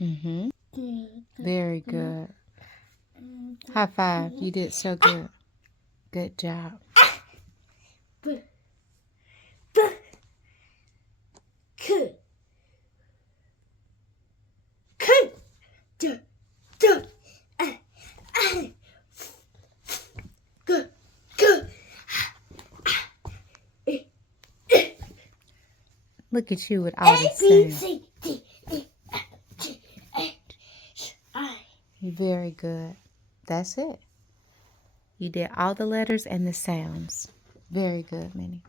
Mm-hmm. Very good. High five. You did so good. Good job. Look at you with all these sounds. Very good. That's it. You did all the letters and the sounds. Very good, Manny.